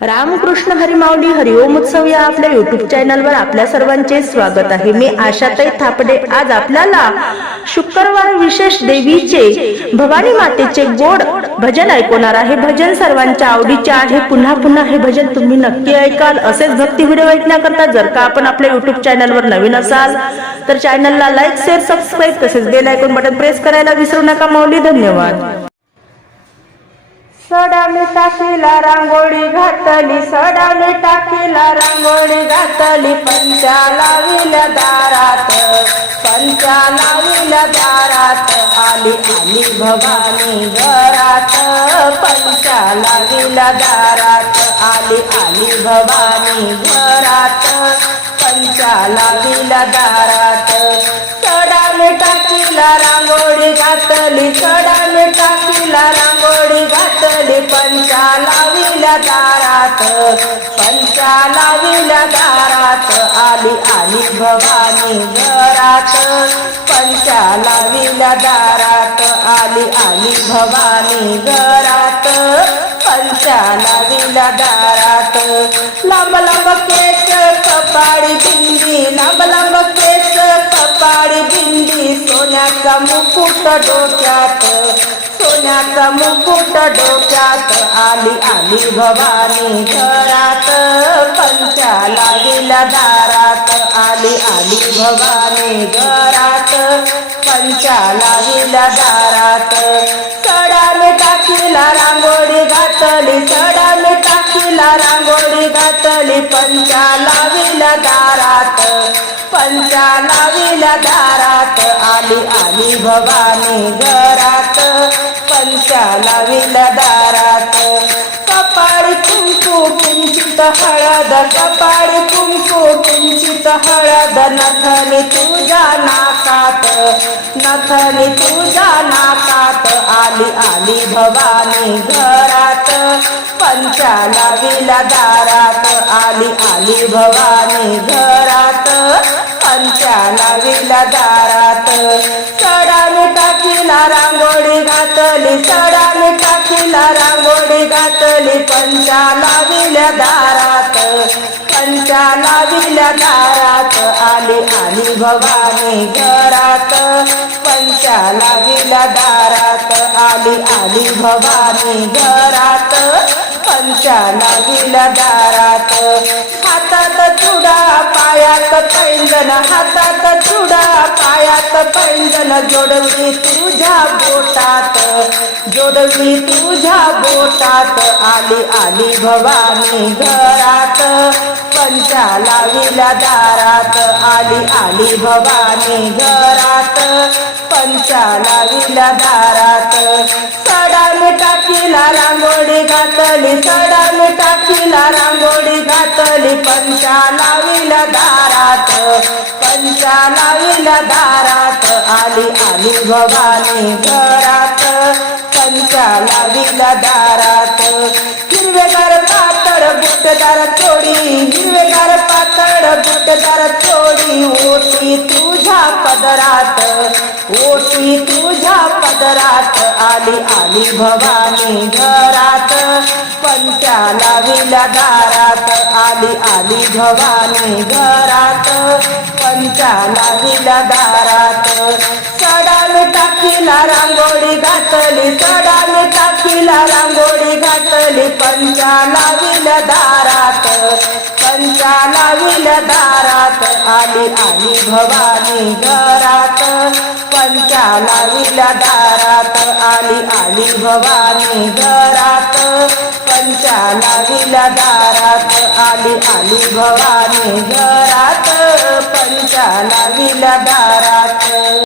रामकृष्ण हरिमावली हरिओम उत्सव या आपल्या युट्यूब चॅनलवर आपल्या सर्वांचे स्वागत आहे. मी आशाताई थापडे. आज आपल्याला शुक्रवार विशेष देवीचे भवानी मातेचे गोड भजन ऐकवणार आहे. भजन सर्वांच्या आवडीचे आहे. पुन्हा पुन्हा हे भजन तुम्ही नक्की ऐकाल. असेच भक्ती व्हिडिओ ऐकण्याकरता जर का आपण आपल्या युट्यूब चॅनलवर नवीन असाल तर चॅनलला लाईक शेअर सबस्क्राईब तसेच बेल आयकॉन बटन प्रेस करायला विसरू नका. माऊली धन्यवाद. सडा टाकीला रांगोळी घातली सडा टाकीला रांगोळी घातली पंचा लाविल्या दारात पंचा लाविल्या दारात आली आली भवानी घरात पंचा लाविल्या दारात आली आली भवानी घरात पंचा लाविल्या दारात सडा टाकीला रांगोळी घातली सडा टाकीला रांगोळी घातली. पंचा लाविल्या दारात पंचा लाविल्या दारात आली आली भवानी घरात. पंचा लाविल्या दारात आली आली भवानी घरात. पंचा लाविल्या दारात लांब लांब केस कपाळी बिंदी लांब लांब केस कपाळी बिंदी. सोन्याचा मुकुट डोक्यात सोन्याचा मुकुट डोक्यात आली आली भवानी घरात. पंचा लाविल्या दारात आली आली भवानी घरात. पंचा लाविल्या दारात. सडाने टाकीला रांगोळी घातली सडाने टाकीला रांगोळी घातली पंचा लाविल्या दारात. पंचा लाविल्या दारात. आली आली भवानी घरात. पंचा लाविल्या दारात. कपाळी कुंकू किंचित हळद कपाळी कुंकू किंचित हळद. नथनी तुझ्या नाकात नथनी तुझ्या नाकात. आली आली भवानी घरात. पंचा लाविल्या दारात. आली आली भवानी घरात. त्या लाविल्या दारात. सडाने टाकीला रांगोळी घातली सडाने टाकीला रांगोळी घातली पंचा लाविल्या दारात. पंचा लाविल्या दारात आली आली भवानी घरात. पंचा लाविल्या दारात आली आली भवानी घरात. पंचा लाविल्या दारात. हातात चुडा पायात पैंजन हातात चुडा पायात पैंजन जोडवी तुझ्या बोटात. जोडवी तुझ्या बोटात. आली आली भवानी घरात. पंचा लाविल्या दारात. आली आली भवानी घरात. पंचा लाविल्या दारात. सडाने टाकीला रांगोळी घातली सडन टाकीला रांगोळी घातली पंचा लावील दारात. पंचा लावील दारात आली आली भवानी घरात. पंचा लावील दारात. हिरवेगार पातळ बुटदार थोडी हिरवेगार पातळ बुटदार थोडी ओटी तुझ्या पदरात ओटी तुझ्या पदरात. आली आली भवानी घरात. पंचाला विला दारात. आली आली भवानी घरात. पंचाला विला दारात. सडाल टाकीला रांगोळी घातली सडाल टाकीला रांगोळी घातली पंचाला विला दारात. पंचा विला दारात. आली आली भवानी घरात. पंचा लाविल्या दारात आली आली भवानी घरात. पंचा लाविल्या दारात आली आली भवानी घरात. पंचा लाविल्या दारात.